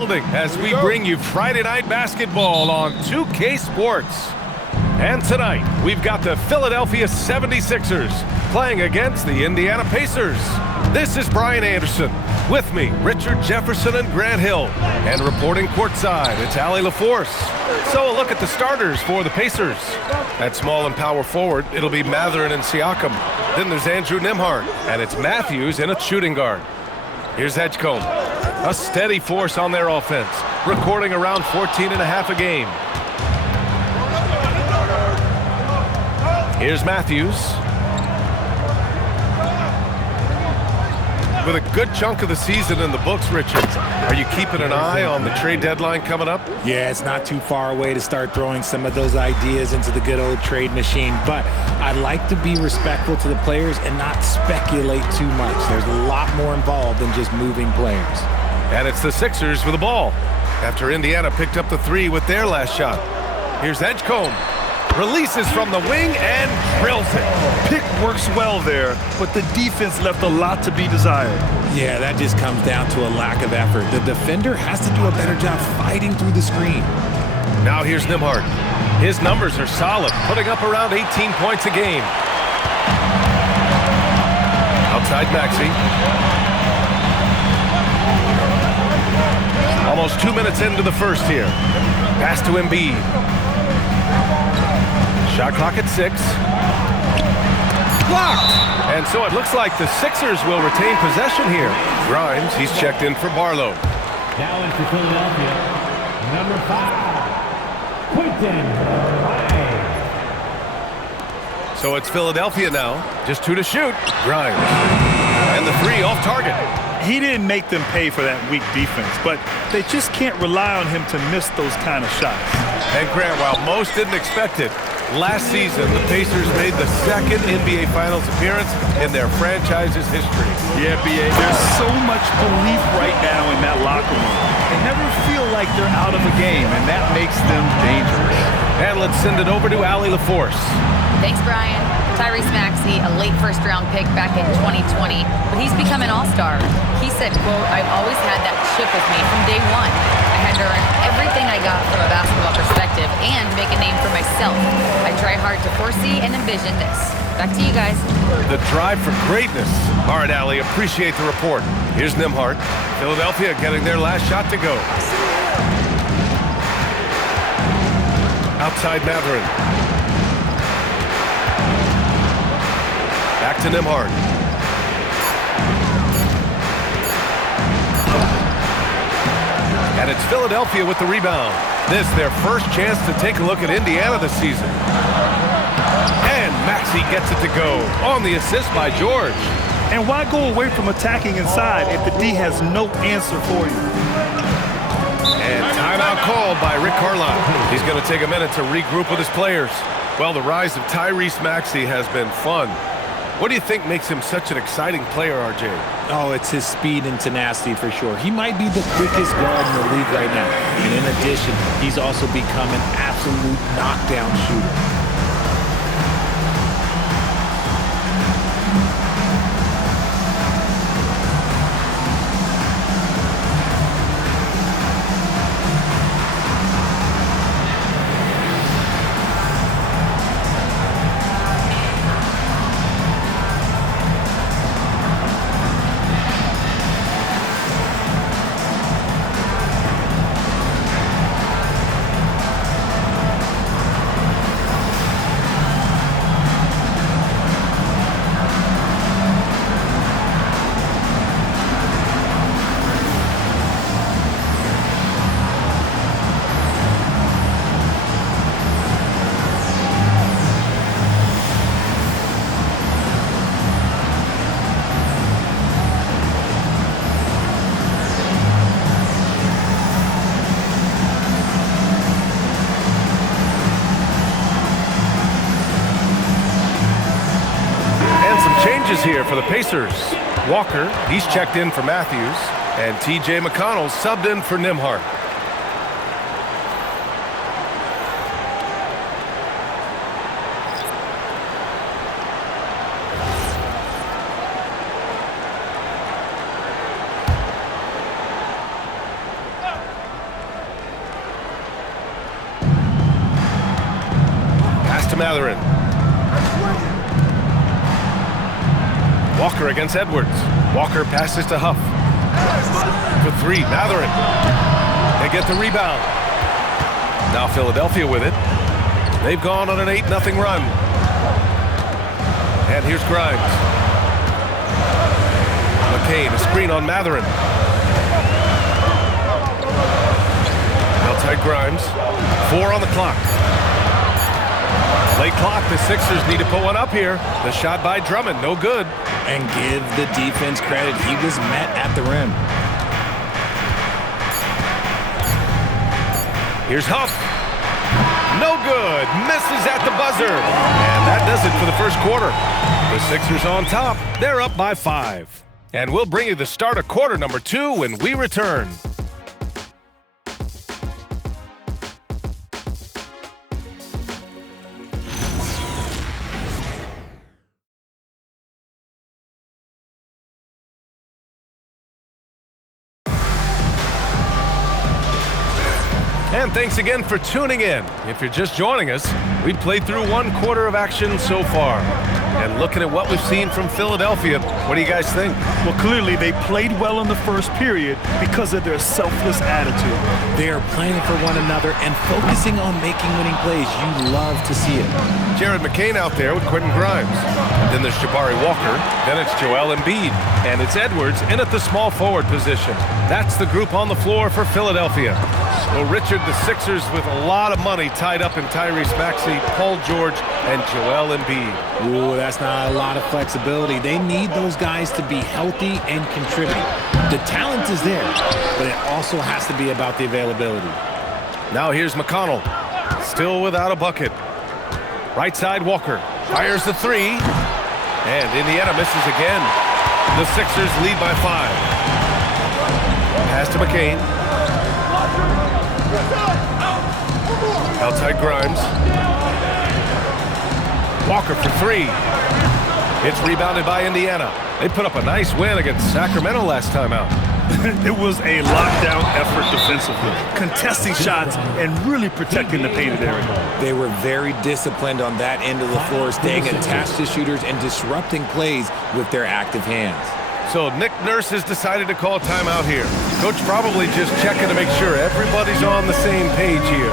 As we bring you Friday Night Basketball on 2K Sports. And tonight, we've got the Philadelphia 76ers playing against the Indiana Pacers. This is Brian Anderson. With me, Richard Jefferson and Grant Hill. And reporting courtside, it's Allie LaForce. So a look at the starters for the Pacers. At small and power forward, it'll be Mathurin and Siakam. Then there's Andrew Nembhard, and it's Matthews in a shooting guard. Here's Edgecombe, a steady force on their offense, recording around 14.5 a game. Here's Matthews. With a good chunk of the season in the books, Richard, are you keeping an eye on the trade deadline coming up? Yeah, it's not too far away to start throwing some of those ideas into the good old trade machine, but I'd like to be respectful to the players and not speculate too much. There's a lot more involved than just moving players. And it's the Sixers with the ball after Indiana picked up the three with their last shot. Here's Edgecombe. Releases from the wing and drills it. Pick works well there, but the defense left a lot to be desired. Yeah, that just comes down to a lack of effort. The defender has to do a better job fighting through the screen. Now here's Nembhard. His numbers are solid, putting up around 18 points a game. Outside Maxey. Almost 2 minutes into the first here. Pass to Embiid. Shot clock at 6. Blocked! And so it looks like the Sixers will retain possession here. Grimes, he's checked in for Barlow. Now in for Philadelphia, number 5, Quentin Grimes. So it's Philadelphia now. Just 2 to shoot. Grimes. And the 3 off target. He didn't make them pay for that weak defense, but they just can't rely on him to miss those kind of shots. And Grant, while most didn't expect it, last season the Pacers made the second NBA Finals appearance in their franchise's history. Yeah, B.A., there's so much belief right now in that locker room. They never feel like they're out of a game, and that makes them dangerous. And let's send it over to Allie LaForce. Thanks, Brian. Tyrese Maxey, a late first-round pick back in 2020, but he's become an all-star. He said, quote, "I've always had that chip with me from day one. I had to earn everything I got from a basketball perspective and make a name for myself. I try hard to foresee and envision this." Back to you guys. The drive for greatness. All right, Allie, appreciate the report. Here's Nembhard. Philadelphia getting their last shot to go. Outside Mathurin. Back to Nembhard. And it's Philadelphia with the rebound. This their first chance to take a look at Indiana this season. And Maxey gets it to go on the assist by George. And why go away from attacking inside if the D has no answer for you? And timeout called by Rick Carlisle. He's going to take a minute to regroup with his players. Well, the rise of Tyrese Maxey has been fun. What do you think makes him such an exciting player, RJ? Oh, it's his speed and tenacity for sure. He might be the quickest guard in the league right now. And in addition, he's also become an absolute knockdown shooter. Changes here for the Pacers. Walker, he's checked in for Matthews, and T.J. McConnell subbed in for Nembhard. to Mathurin. Walker against Edwards. Walker passes to Huff. For three, Mathurin. They get the rebound. Now Philadelphia with it. They've gone on an 8-0 run. And here's Grimes. McCain, a screen on Mathurin. Outside Grimes. 4 on the clock. Late clock, the Sixers need to put one up here. The shot by Drummond, no good. And give the defense credit. He was met at the rim. Here's Huff. No good. Misses at the buzzer. And that does it for the first quarter. The Sixers on top. They're up by 5. And we'll bring you the start of quarter number 2 when we return. And thanks again for tuning in. If you're just joining us, we played through 1 quarter of action so far. And looking at what we've seen from Philadelphia, what do you guys think? Well, clearly they played well in the first period because of their selfless attitude. They are playing for one another and focusing on making winning plays. You love to see it. Jared McCain out there with Quentin Grimes. Then there's Jabari Walker. Then it's Joel Embiid. And it's Edwards in at the small forward position. That's the group on the floor for Philadelphia. Well, Richard, the Sixers with a lot of money tied up in Tyrese Maxey, Paul George, and Joel Embiid. Ooh, that's not a lot of flexibility. They need those guys to be healthy and contributing. The talent is there, but it also has to be about the availability. Now here's McConnell, still without a bucket. Right side, Walker fires the 3, and Indiana misses again. The Sixers lead by 5. Pass to McCain. Outside Grimes. Walker for 3. It's rebounded by Indiana. They put up a nice win against Sacramento last time out. It was a lockdown effort defensively, contesting shots and really protecting the painted area. They were very disciplined on that end of the floor, staying attached to shooters and disrupting plays with their active hands. So Nick Nurse has decided to call timeout here. Coach probably just checking to make sure everybody's on the same page here.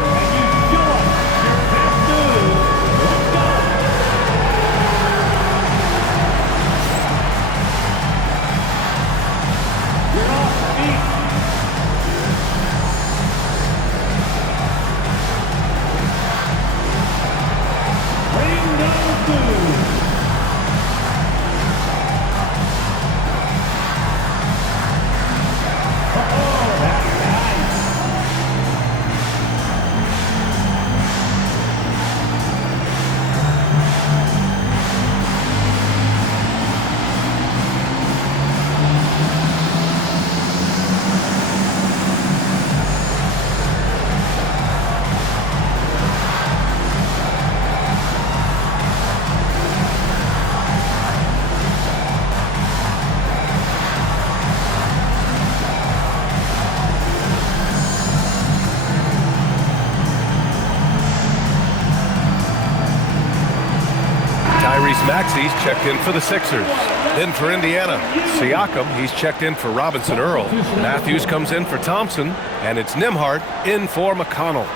Tyrese Maxey's checked in for the Sixers. Then for Indiana, Siakam, he's checked in for Robinson Earl. Matthews comes in for Thompson, and it's Nembhard in for McConnell.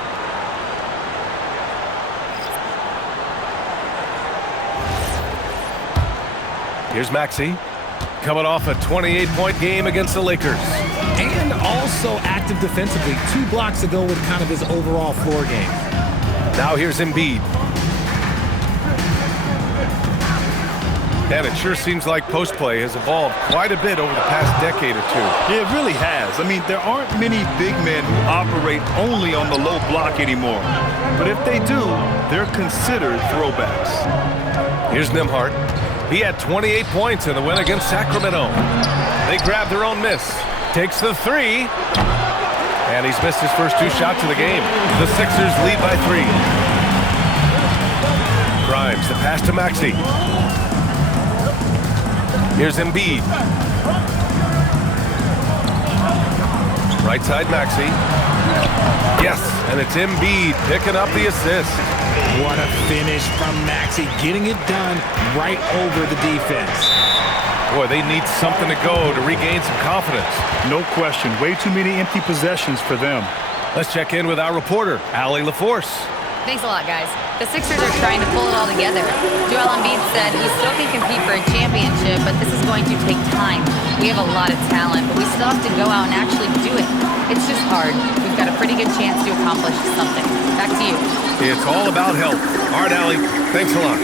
Here's Maxey, coming off a 28-point game against the Lakers. And also active defensively. 2 blocks ago with kind of his overall floor game. Now here's Embiid. And it sure seems like post play has evolved quite a bit over the past decade or 2. Yeah, it really has. I mean, there aren't many big men who operate only on the low block anymore. But if they do, they're considered throwbacks. Here's Nembhard. He had 28 points in the win against Sacramento. They grab their own miss. Takes the 3. And he's missed his first 2 shots of the game. The Sixers lead by 3. Grimes, the pass to Maxey. Here's Embiid. Right side, Maxey. Yes, and it's Embiid picking up the assist. What a finish from Maxey, getting it done right over the defense. Boy, they need something to go to regain some confidence. No question. Way too many empty possessions for them. Let's check in with our reporter, Allie LaForce. Thanks a lot, guys. The Sixers are trying to pull it all together. Joel Embiid said we still can compete for a championship, but this is going to take time. We have a lot of talent, but we still have to go out and actually do it. It's just hard. We've got a pretty good chance to accomplish something. Back to you. It's all about health. All right, Allie, thanks a lot.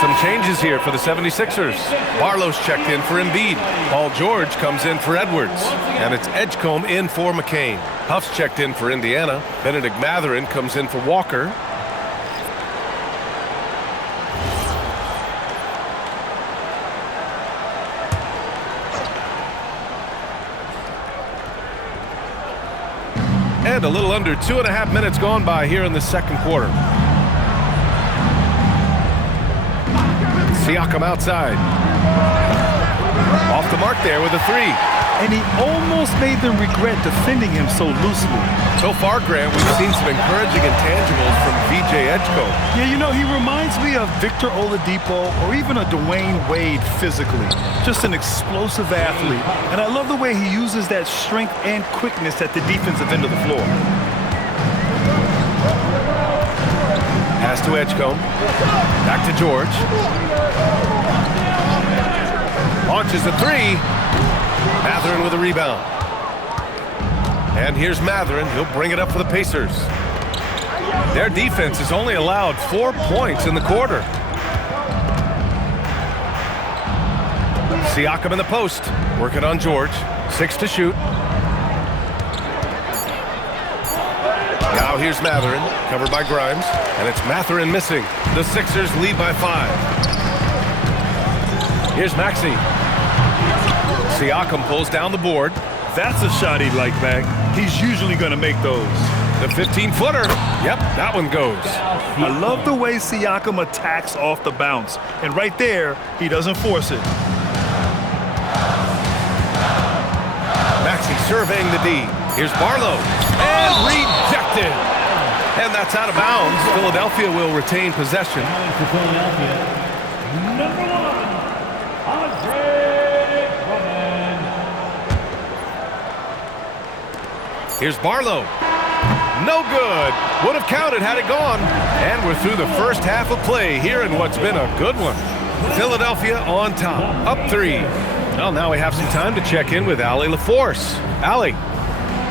Some changes here for the 76ers. Barlow's checked in for Embiid. Paul George comes in for Edwards. And it's Edgecombe in for McCain. Huff's checked in for Indiana. Benedict Mathurin comes in for Walker. And a little under 2.5 minutes gone by here in the second quarter. Siakam outside. Off the mark there with a three. And he almost made them regret defending him so loosely. So far, Grant, we've seen some encouraging intangibles from VJ Edgecombe. Yeah, you know, he reminds me of Victor Oladipo or even a Dwayne Wade physically. Just an explosive athlete. And I love the way he uses that strength and quickness at the defensive end of the floor. Pass to Edgecombe. Back to George. Launches a three. Mathurin with a rebound. And here's Mathurin. He'll bring it up for the Pacers. Their defense has only allowed 4 points in the quarter. Siakam in the post. Working on George. 6 to shoot. Now here's Mathurin, covered by Grimes, and it's Mathurin missing. The Sixers lead by 5. Here's Maxey. Siakam pulls down the board. That's a shot he'd like back. He's usually going to make those. The 15-footer. Yep, that one goes. I love the way Siakam attacks off the bounce. And right there, he doesn't force it. Maxey surveying the D. Here's Barlow. And rejected. And that's out of bounds. Philadelphia will retain possession. For Philadelphia, number 1, Andre Drummond. Here's Barlow. No good. Would have counted had it gone. And we're through the first half of play here in what's been a good one. Philadelphia on top, up 3. Well, now we have some time to check in with Allie LaForce. Allie.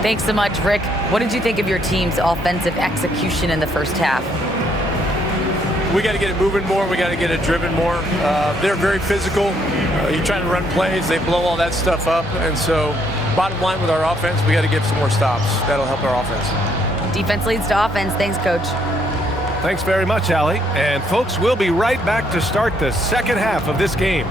Thanks so much, Rick. What did you think of your team's offensive execution in the first half? We got to get it moving more. We got to get it driven more. They're very physical. You're trying to run plays. They blow all that stuff up. And so bottom line with our offense, we got to get some more stops. That'll help our offense. Defense leads to offense. Thanks, Coach. Thanks very much, Allie. And folks, we'll be right back to start the second half of this game.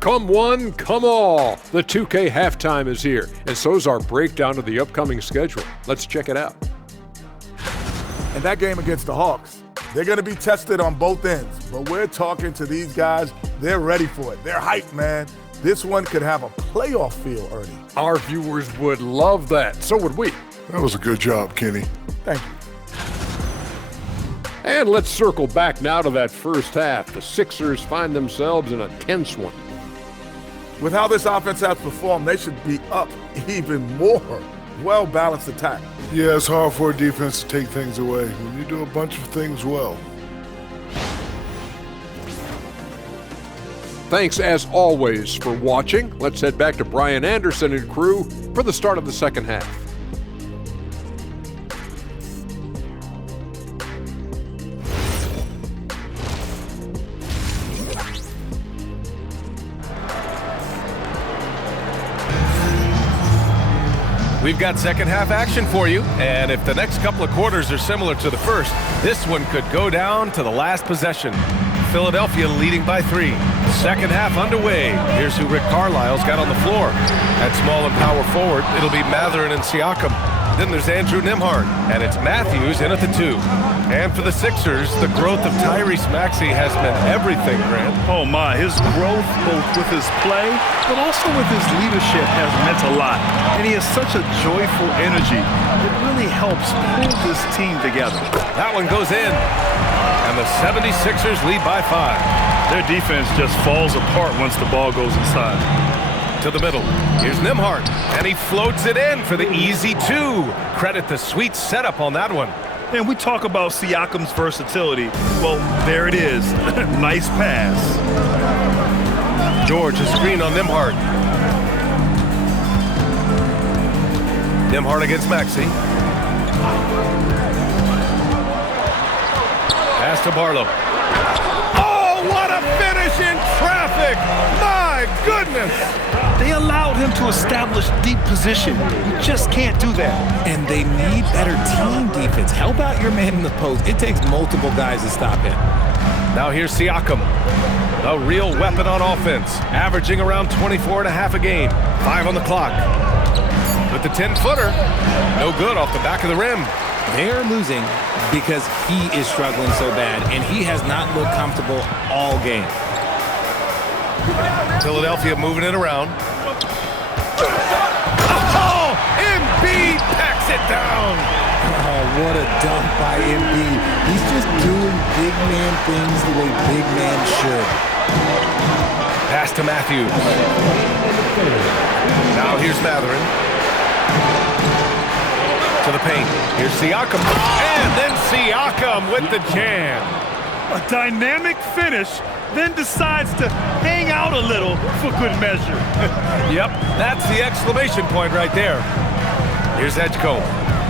Come one, come all. The 2K halftime is here, and so's our breakdown of the upcoming schedule. Let's check it out. And that game against the Hawks, they're going to be tested on both ends. But we're talking to these guys, they're ready for it. They're hyped, man. This one could have a playoff feel, Ernie. Our viewers would love that. So would we. That was a good job, Kenny. Thank you. And let's circle back now to that first half. The Sixers find themselves in a tense one. With how this offense has performed, they should be up even more. Well-balanced attack. Yeah, it's hard for a defense to take things away when you do a bunch of things well. Thanks, as always, for watching. Let's head back to Brian Anderson and crew for the start of the second half. We've got second half action for you, and if the next couple of quarters are similar to the first, this one could go down to the last possession. Philadelphia leading by 3. Second half underway. Here's who Rick Carlisle's got on the floor. At small and power forward, it'll be Mathurin and Siakam. Then there's Andrew Nembhard, and it's Matthews in at the 2. And for the Sixers, the growth of Tyrese Maxey has meant everything, Grant. Oh my, his growth both with his play, but also with his leadership has meant a lot. And he has such a joyful energy. It really helps pull this team together. That one goes in, and the 76ers lead by 5. Their defense just falls apart once the ball goes inside. To the middle. Here's Nembhard, and he floats it in for the easy 2. Credit the sweet setup on that one. And we talk about Siakam's versatility. Well, there it is. Nice pass. George, a screen on Nembhard. Nembhard against Maxey. Pass to Barlow. Oh, what a finish in traffic! My goodness! They allowed him to establish deep position. You just can't do that. And they need better team defense. Help out your man in the post. It takes multiple guys to stop him. Now here's Siakam. A real weapon on offense, averaging around 24.5 a game. 5 on the clock. With the 10-footer, no good off the back of the rim. They're losing because he is struggling so bad, and he has not looked comfortable all game. Philadelphia moving it around. Oh, Embiid packs it down. Oh, what a dunk by Embiid. He's just doing big man things the way big man should. Pass to Matthews. Now here's Mathurin. To the paint. Here's Siakam. And then Siakam with the jam. A dynamic finish, then decides to hang out a little for good measure. Yep, that's the exclamation point right there. Here's Edgecombe.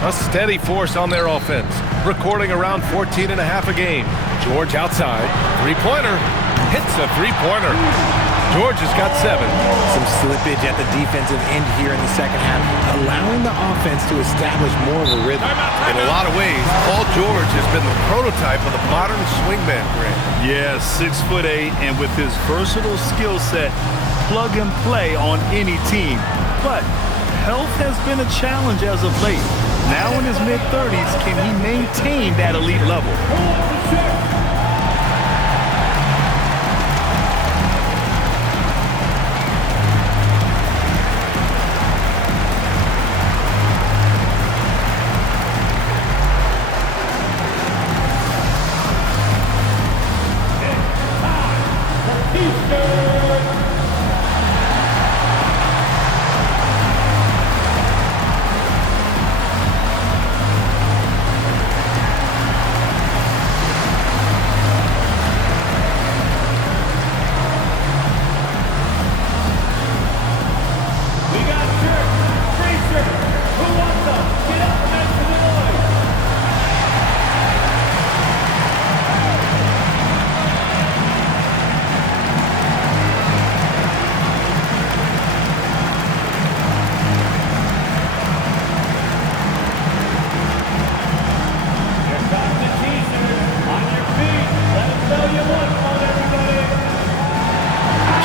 A steady force on their offense, recording around 14.5 a game. George outside. Three-pointer. Hits a three-pointer. George has got 7. Some slippage at the defensive end here in the second half, allowing the offense to establish more of a rhythm. In a lot of ways, Paul George has been the prototype of the modern swingman, Grant. Yeah, 6'8", and with his versatile skill set, plug and play on any team. But health has been a challenge as of late. Now in his mid-30s, can he maintain that elite level?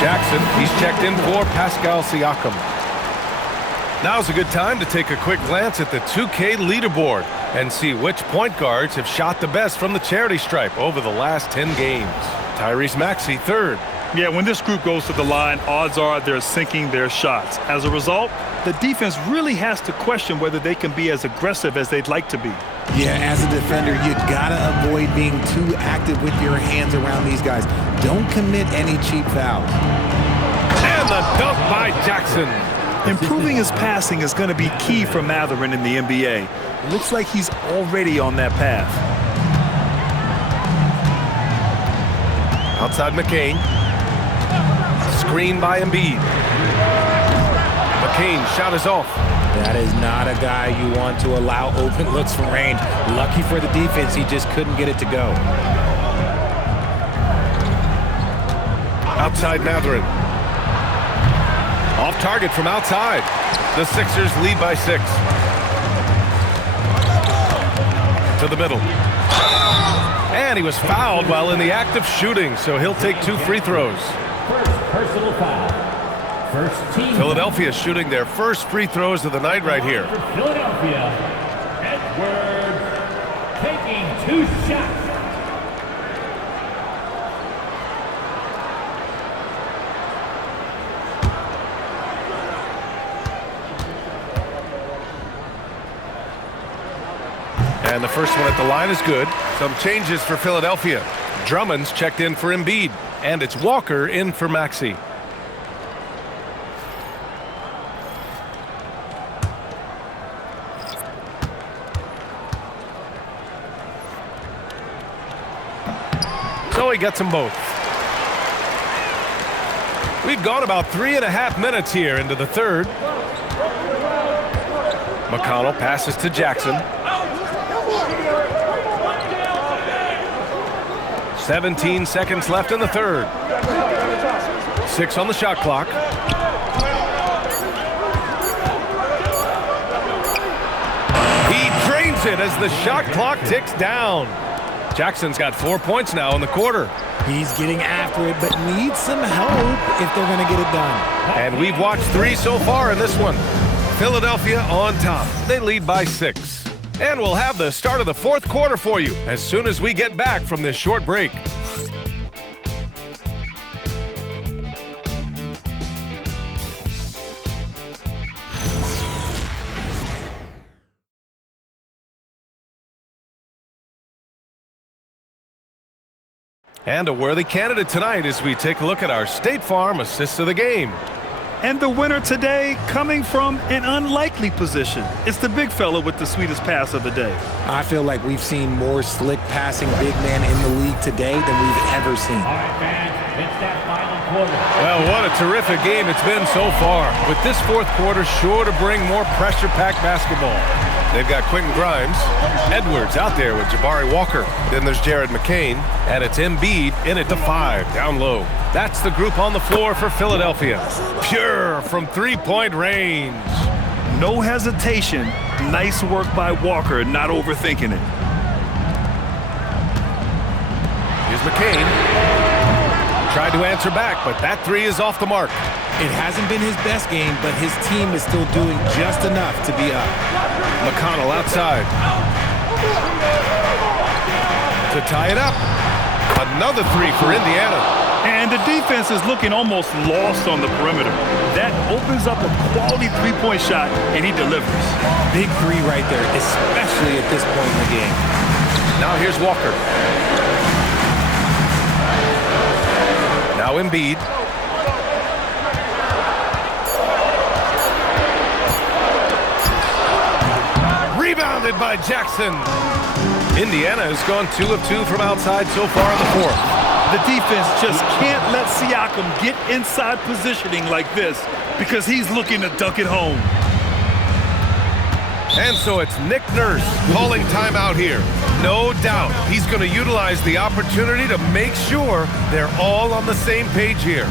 Jackson, he's checked in for Pascal Siakam. Now's a good time to take a quick glance at the 2K leaderboard and see which point guards have shot the best from the charity stripe over the last 10 games. Tyrese Maxey, 3rd. Yeah, when this group goes to the line, odds are they're sinking their shots. As a result, the defense really has to question whether they can be as aggressive as they'd like to be. Yeah, as a defender, you gotta avoid being too active with your hands around these guys. Don't commit any cheap fouls. And the a dunk by Jackson. Improving his passing is going to be key for Mathurin in the NBA. Looks like he's already on that path. Outside McCain. Screen by Embiid. McCain shot is off. That is not a guy you want to allow open looks from range. Lucky for the defense, he just couldn't get it to go. Outside Mathurin. Off target from outside. The Sixers lead by 6. To the middle. And he was fouled while in the act of shooting, so he'll take 2 free throws. First personal foul. First team. Philadelphia shooting their first free throws of the night right here. For Philadelphia, Edwards taking 2 shots. And the first one at the line is good. Some changes for Philadelphia. Drummond's checked in for Embiid. And it's Walker in for Maxey. So he gets them both. We've gone about 3.5 minutes here into the third. McConnell passes to Jackson. 17 seconds left in the third. 6 on the shot clock. He drains it as the shot clock ticks down. Jackson's got 4 points now in the quarter. He's getting after it, but needs some help if they're going to get it done. And we've watched 3 so far in this one. Philadelphia on top. They lead by 6. And we'll have the start of the fourth quarter for you as soon as we get back from this short break. And a worthy candidate tonight as we take a look at our State Farm assists of the game. And the winner today coming from an unlikely position. It's the big fella with the sweetest pass of the day. I feel like we've seen more slick passing big men in the league today than we've ever seen. All right, fans, it's that final quarter. Well, what a terrific game it's been so far. With this fourth quarter sure to bring more pressure-packed basketball. They've got Quentin Grimes, Edwards out there with Jabari Walker. Then there's Jared McCain, and it's Embiid in at the 5, down low. That's the group on the floor for Philadelphia. Pure from three-point range. No hesitation. Nice work by Walker, not overthinking it. Here's McCain. Tried to answer back, but that 3 is off the mark. It hasn't been his best game, but his team is still doing just enough to be up. McConnell outside. To tie it up. Another 3 for Indiana. And the defense is looking almost lost on the perimeter. That opens up a quality three-point shot, and he delivers. Big 3 right there, especially at this point in the game. Now here's Walker. Now Embiid. Rebounded by Jackson. Indiana has gone 2 of 2 from outside so far in the fourth. The defense just can't let Siakam get inside positioning like this because he's looking to dunk it home. And so it's Nick Nurse calling timeout here. No doubt he's going to utilize the opportunity to make sure they're all on the same page here.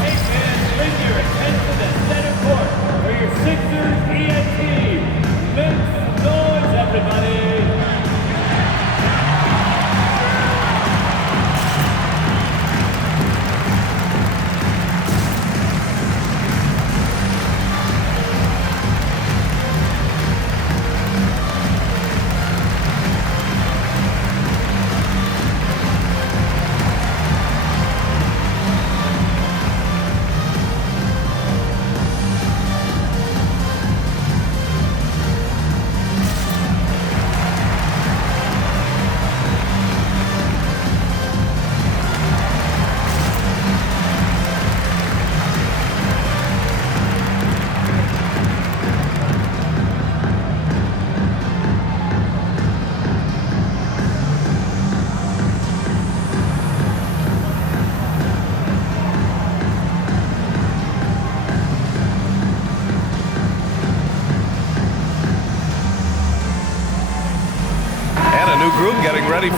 Hey fans, bring your attention to the center court for your Sixers ENT. Make some noise, everybody.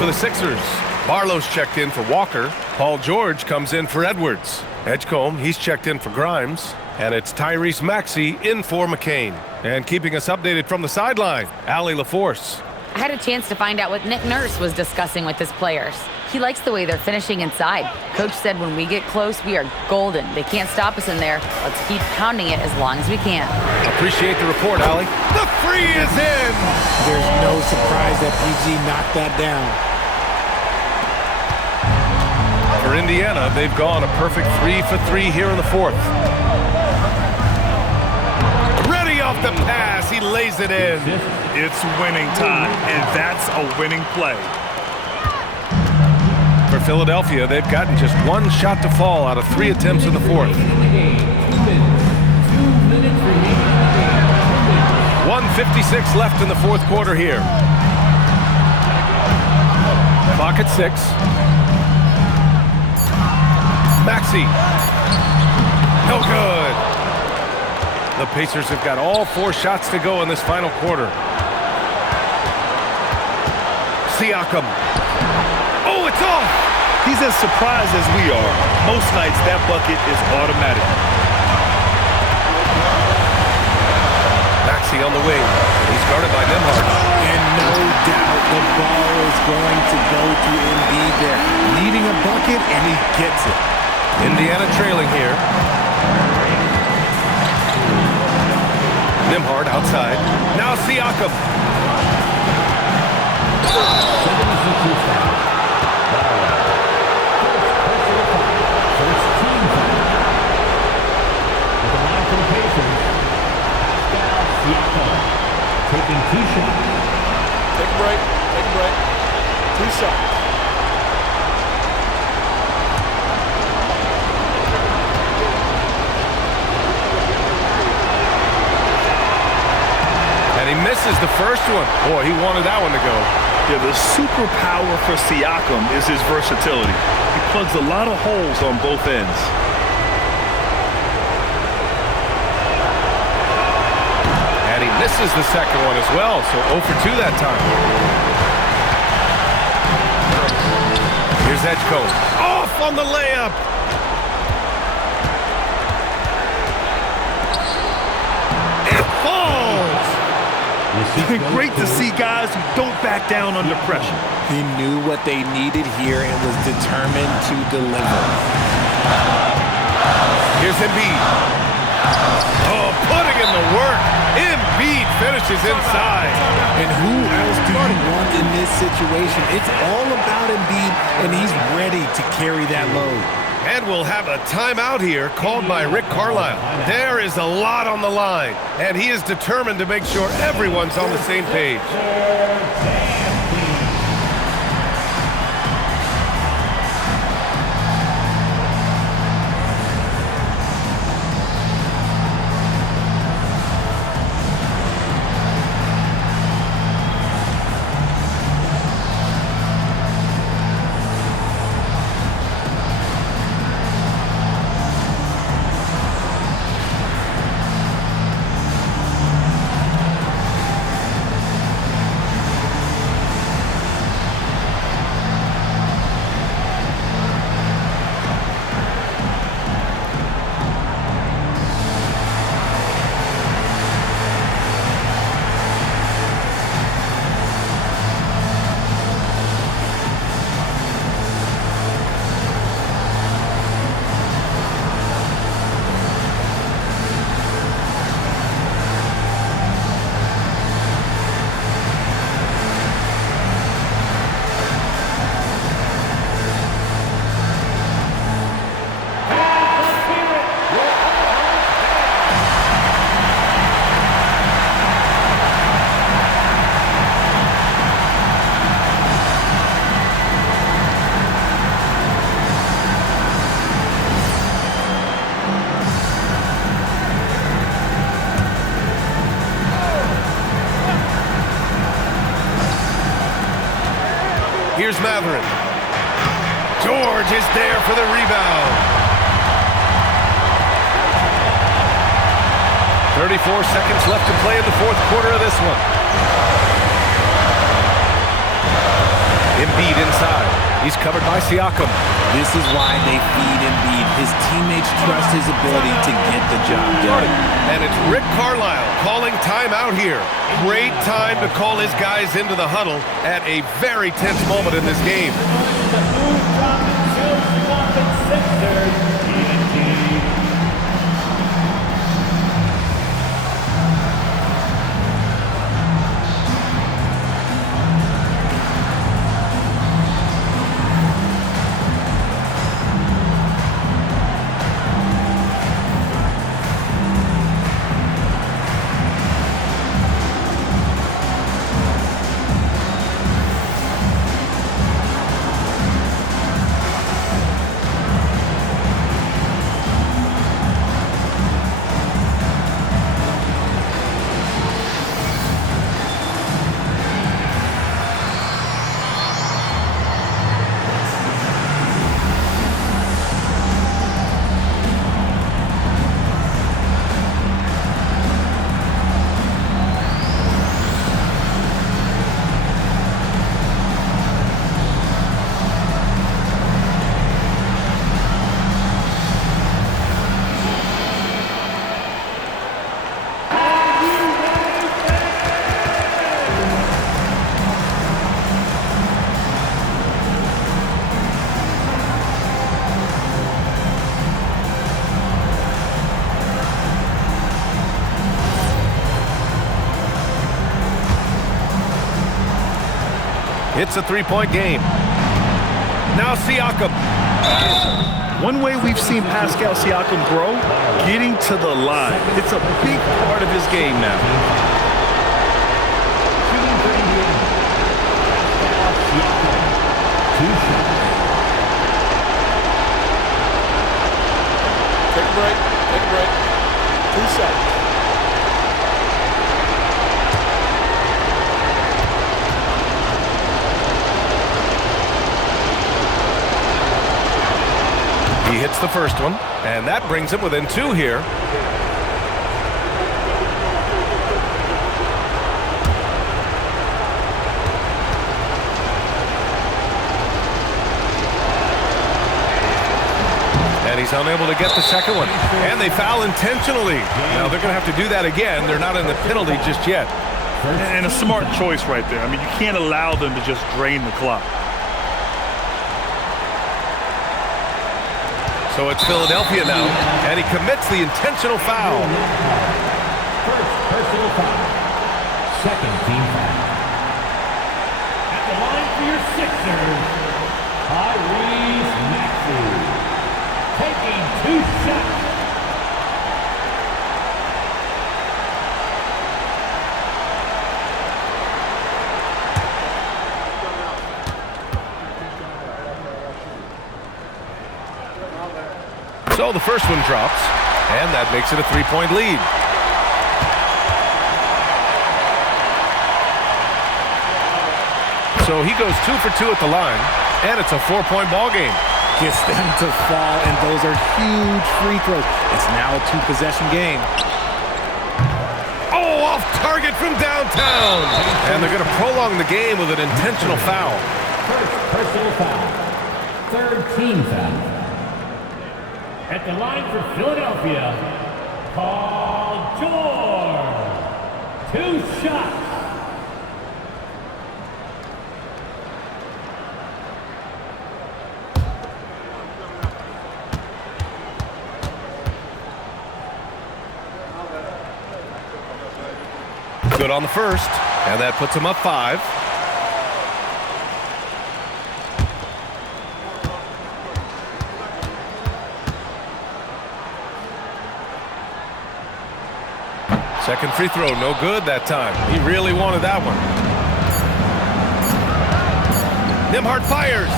for the Sixers. Barlow's checked in for Walker. Paul George comes in for Edwards. Edgecombe, he's checked in for Grimes. And it's Tyrese Maxey in for McCain. And keeping us updated from the sideline, Allie LaForce. I had a chance to find out what Nick Nurse was discussing with his players. He likes the way they're finishing inside. Coach said when we get close, we are golden. They can't stop us in there. Let's keep pounding it as long as we can. Appreciate the report, Allie. The free is in! There's no surprise that PG knocked that down. For Indiana, they've gone a perfect 3 for 3 here in the fourth. Ready off the pass, he lays it in. It's winning time, and that's a winning play. For Philadelphia, they've gotten just one shot to fall out of 3 attempts in the fourth. 1:56 left in the fourth quarter here. Clock at 6. Maxey. No good. The Pacers have got all 4 shots to go in this final quarter. Siakam. Oh, it's off! He's as surprised as we are. Most nights, that bucket is automatic. Maxey on the wing. He's guarded by Nembhard. And no doubt the ball is going to go to Embiid there. Needing a bucket, and he gets it. Indiana trailing here. Nembhard outside. Now Siakam. Taking 2 shots. Take a break. Take a break. 2 shots. And he misses the first one. Boy, he wanted that one to go. Yeah, the superpower for Siakam is his versatility. He plugs a lot of holes on both ends. And he misses the second one as well, so 0 for 2 that time. Here's Edgecombe. Off on the layup. It falls. Great to see guys who don't back down under pressure. He knew what they needed here and was determined to deliver. Here's Embiid. Oh, putting in the work. Embiid finishes inside. And who else do you want in this situation? It's all about Embiid, and he's ready to carry that load. And we'll have a timeout here called by Rick Carlisle. There is a lot on the line, and he is determined to make sure everyone's on the same page. Here's Mathurin. George is there for the rebound. 34 seconds left to play in the fourth quarter of this one. Embiid inside. He's covered by Siakam. This is why they feed Embiid. His teammates trust his ability to get the job done. And it's Rick Carlisle calling timeout here. Great time to call his guys into the huddle at a very tense moment in this game. It's a three-point game. Now Siakam. One way we've seen Pascal Siakam grow, getting to the line. It's a big part of his game now. Take a break. Take a break. 2 seconds. He hits the first one, and that brings him within 2 here. And he's unable to get the second one. And they foul intentionally. Now they're going to have to do that again. They're not in the penalty just yet. And a smart choice right there. I mean, you can't allow them to just drain the clock. So it's Philadelphia now, and he commits the intentional foul. First personal foul. Second team foul. At the line for your Sixers, Tyrese Maxey. Taking 2 shots. So the first one drops, and that makes it a 3-point lead. So he goes 2 for 2 at the line, and it's a 4-point ball game. Gets them to fall, and those are huge free throws. It's now a 2-possession game. Oh, off target from downtown. And they're going to prolong the game with an intentional foul. First personal foul. Third team foul. At the line for Philadelphia, Paul George. 2 shots. Good on the first, and that puts him up 5. Second free throw, no good that time. He really wanted that one. Nembhard fires.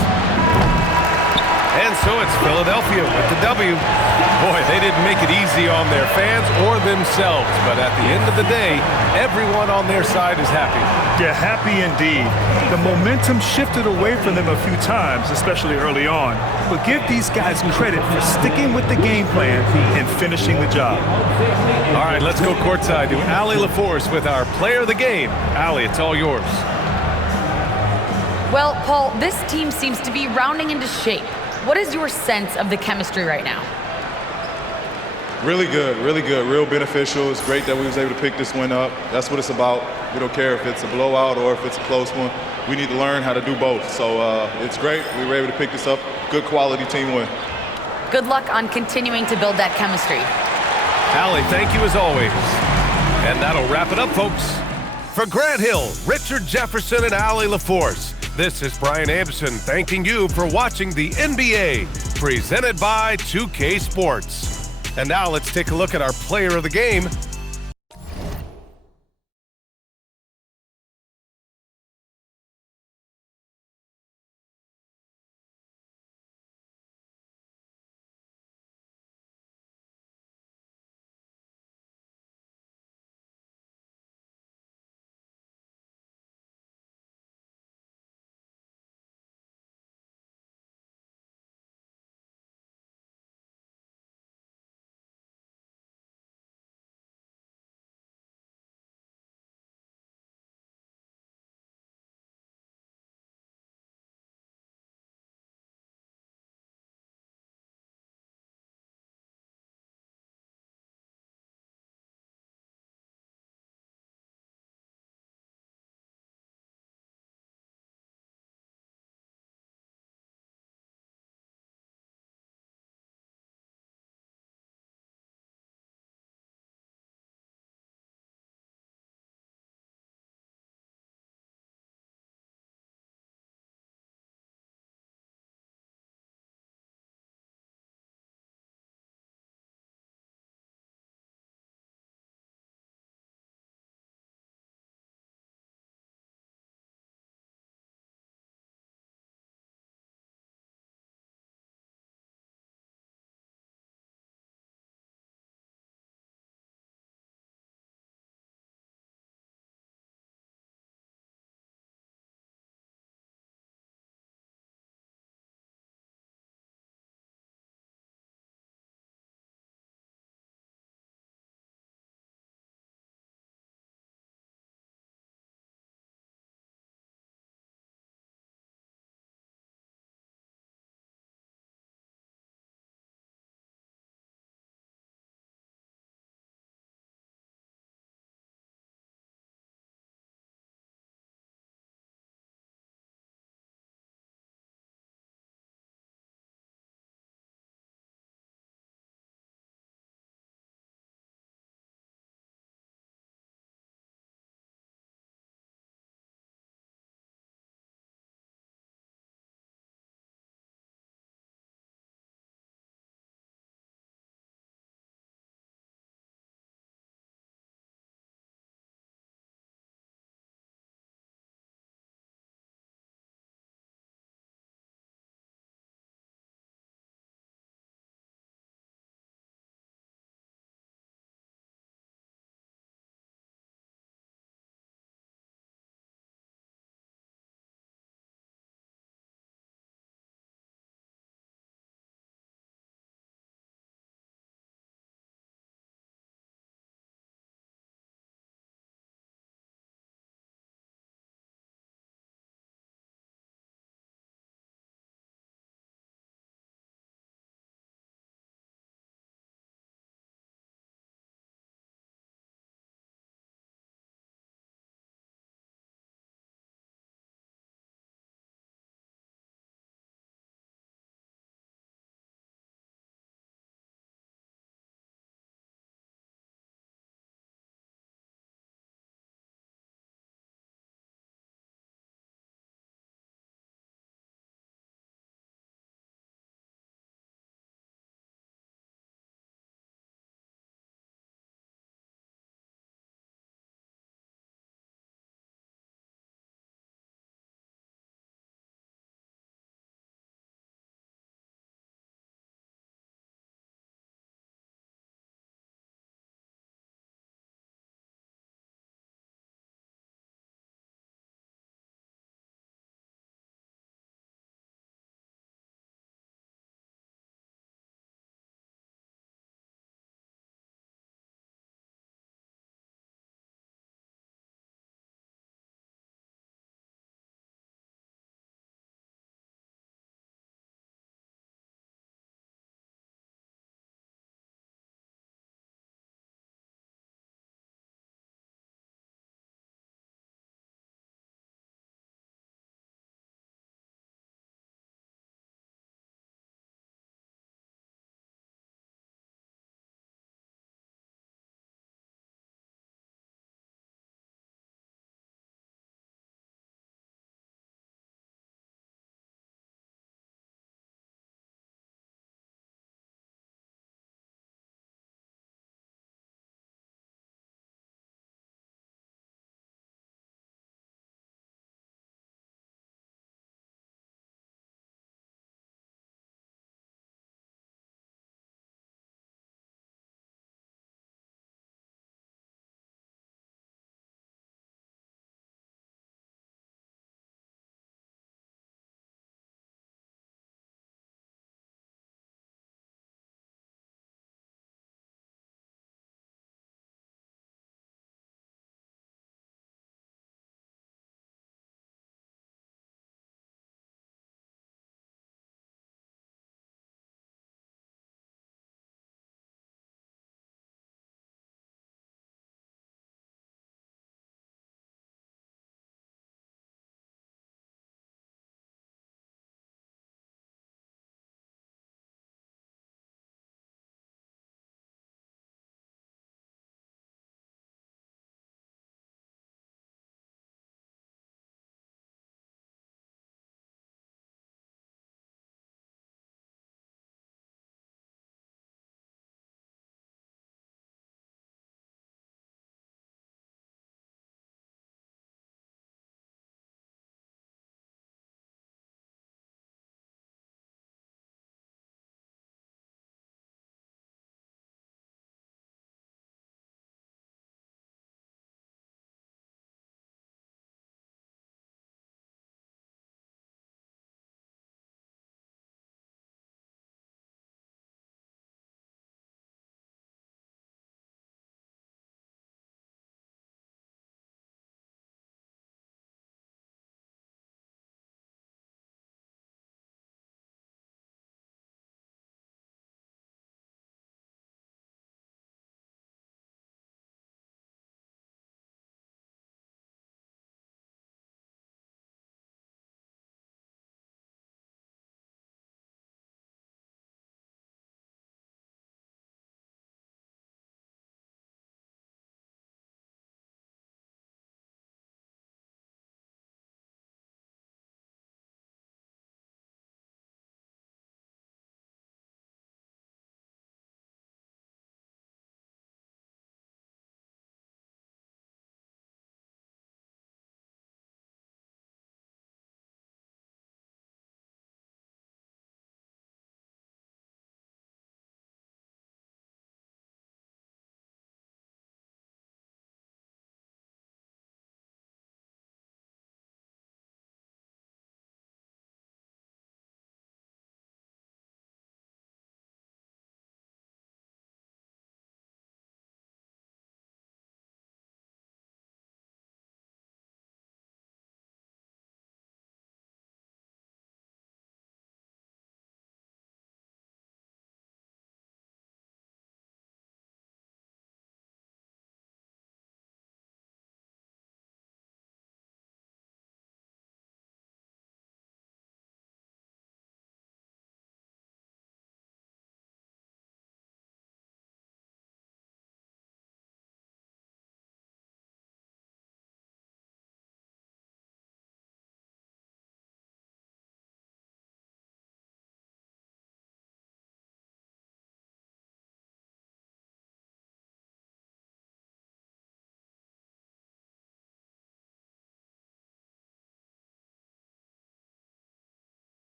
And so it's Philadelphia with the W. Boy, they didn't make it easy on their fans or themselves, but at the end of the day, everyone on their side is happy. Yeah, happy indeed. The momentum shifted away from them a few times, especially early on. But give these guys credit for sticking with the game plan and finishing the job. All right, let's go courtside to Allie LaForce with our player of the game. Allie, it's all yours. Well, Paul, this team seems to be rounding into shape. What is your sense of the chemistry right now? Really good, real beneficial. It's great that we was able to pick this one up. That's what it's about. We don't care if it's a blowout or if it's a close one. We need to learn how to do both. So it's great. We were able to pick this up. Good quality team win. Good luck on continuing to build that chemistry. Allie, thank you as always. And that'll wrap it up, folks. For Grant Hill, Richard Jefferson, and Allie LaForce, this is Brian Anderson thanking you for watching the NBA, presented by 2K Sports. And now let's take a look at our player of the game